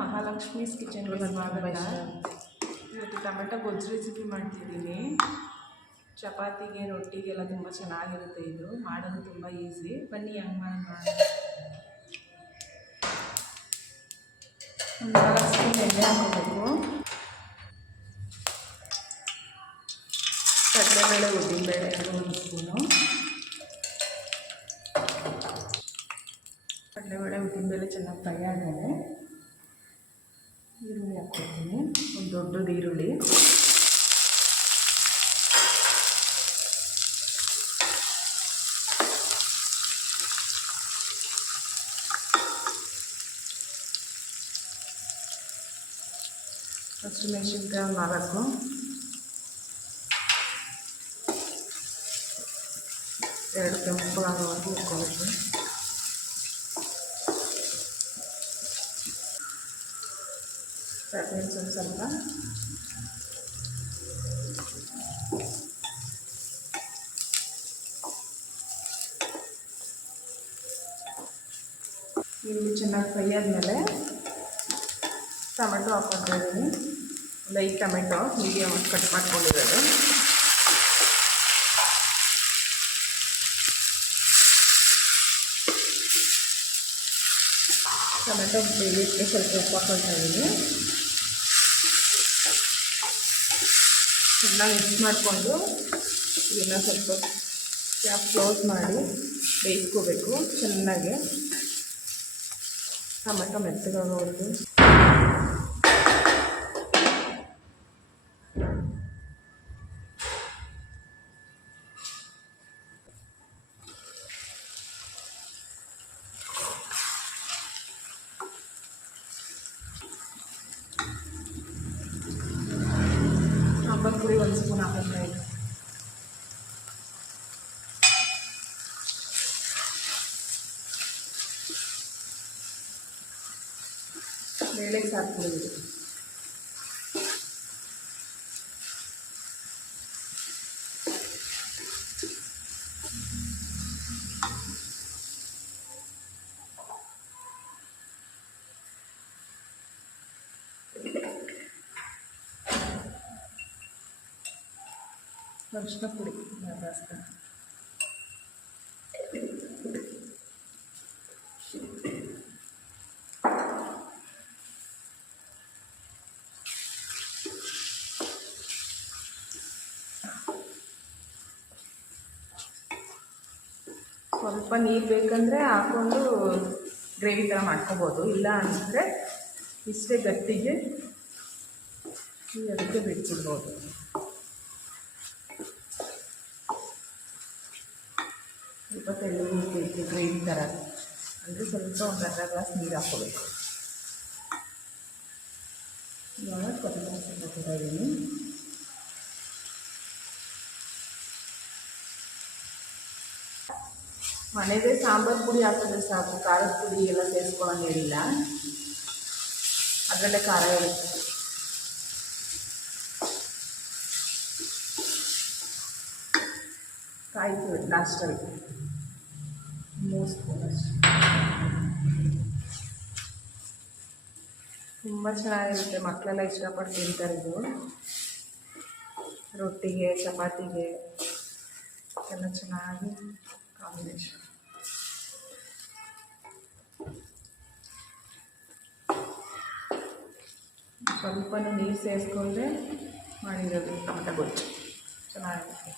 ಮಹಾಲಕ್ಷ್ಮೀಸ್ ಕಿಚನ್ಗೆ ಸ್ವಾಗತ. ಇವತ್ತು ಟೊಮೆಟೊ ಗೊಜ್ಜು ರೆಸಿಪಿ ಮಾಡ್ತಿದ್ದೀನಿ. ಚಪಾತಿಗೆ ರೊಟ್ಟಿಗೆಲ್ಲ ತುಂಬ ಚೆನ್ನಾಗಿರುತ್ತೆ. ಇದು ಮಾಡೋದು ತುಂಬ ಈಸಿ. ಬನ್ನಿ ಹೆಂಗೆ ಮಾಡೋಣ. ಒಂದು 4 ಸ್ಪೂನ್ ಎಣ್ಣೆ ಹಾಕೋಬೇಕು. ಕಡಲೆಬೇಳೆ ಉದ್ದಿನಬೇಳೆ 1 ಸ್ಪೂನು. ಕಡಲೆಬೇಳೆ ಉದ್ದಿನಬೇಳೆ ಚೆನ್ನಾಗಿ ಫ್ರೈ ಆದಮೇಲೆ ಈರುಳ್ಳಿ ಹಾಕ್ಕೊಳ್ತೀನಿ. ಒಂದು ದೊಡ್ಡದು ಈರುಳ್ಳಿ, ಹಸಿಮೆಣಸಿನ್ಕಾಯಿ 4, ಎರಡು ಕೆಂಪುಗಾಗೋವರೆಗೂ ಹುರ್ಕೋಬೇಕು. ಕರಿಬೇವು ಸ್ವಲ್ಪ ಈರುಳ್ಳಿ ಚೆನ್ನಾಗಿ ಫ್ರೈ ಆದಮೇಲೆ ಟೊಮೆಟೊ ಹಾಕ್ಕೊಳ್ತಾ ಇದ್ದೀನಿ. ಒಂದು 5 ಟೊಮೆಟೊ ಮೀಡಿಯಮ್ ಕಟ್ ಮಾಡ್ಕೊಂಡಿರೋದು. ಟೊಮೆಟೊ ಬೇಯಕ್ಕೆ ಸ್ವಲ್ಪ ಉಪ್ಪು ಹಾಕ್ಕೊಳ್ತಾ ಇದ್ದೀನಿ. ಚೆನ್ನಾಗಿ ಮಿಕ್ಸ್ ಮಾಡಿಕೊಂಡು ಇದನ್ನು ಸ್ವಲ್ಪ ಕ್ಯಾಪ್ ಕ್ಲೋಸ್ ಮಾಡಿ ಬೇಯಿಸ್ಕೋಬೇಕು ಚೆನ್ನಾಗಿ. ಟೊಮೆಟೊ ಮೆತ್ತಗಾಗೋವರೆಗೂ ಸಾಂಬಾರು ಪುಡಿ 1 ಸ್ಪೂನ್ ಹಾಕೋತಾ ಇದ್ದೀನಿ. ಬೇಳೆಗೆ ಹಾಕ್ಬಿಡಿದೆ. ಅರಿಶಿನ ಪುಡಿ ಜಾಸ್ತಿ. ಸ್ವಲ್ಪ ನೀರು ಬೇಕಂದರೆ ಹಾಕ್ಕೊಂಡು ಗ್ರೇವಿ ಥರ ಮಾಡ್ಕೊಬೋದು. ಇಲ್ಲ ಅಂದರೆ ಇಷ್ಟೇ ಗಟ್ಟಿಗೆ ಅದಕ್ಕೆ ಬಿಟ್ಬಿಡ್ಬೋದು. ಸ್ವಲ್ಪ ತೆಳ್ಳಗೆ ಬೇಕು ಗ್ರೇವಿ ಥರ ಅಂದರೆ ಸ್ವಲ್ಪ ಒಂದು ಅರ್ಧ ಗ್ಲಾಸ್ ನೀರು ಹಾಕ್ಕೋಬೇಕು. ಇವಾಗ ಕೊತ್ತಂಬರಿ ಸೊಪ್ಪು ಹಾಕ್ತಾ ಇದ್ದೀನಿ. ಮನೆಯದೇ ಸಾಂಬಾರು ಪುಡಿ ಹಾಕಿದ್ರೆ ಸಾಕು, ಖಾರದ ಪುಡಿ ಎಲ್ಲ ಸೇರಿಸ್ಕೊಳ್ಳೋಂಗೇನಿಲ್ಲ. ಅದರಲ್ಲೇ ಖಾರ ಇರುತ್ತೆ. ಕಾಯಿ ತುರಿ ಲಾಸ್ಟಲ್ಲಿ 3 ಸ್ಪೂನ್ ಅಷ್ಟು. ತುಂಬ ಚೆನ್ನಾಗಿರುತ್ತೆ, ಮಕ್ಕಳೆಲ್ಲ ಇಷ್ಟಪಟ್ಟು ತಿಂತಾರೆ. ಇದು ರೊಟ್ಟಿಗೆ ಚಪಾತಿಗೆ ಎಲ್ಲ ಚೆನ್ನಾಗಿ ಕಾಂಬಿನೇಷನ್. ಸ್ವಲ್ಪ ನೀರು ಸೇರಿಸ್ಕೊಂಡ್ರೆ ಮಾಡಿರೋದು ಟೊಮೆಟೊ ಗೊಜ್ಜು ಚೆನ್ನಾಗಿರುತ್ತೆ.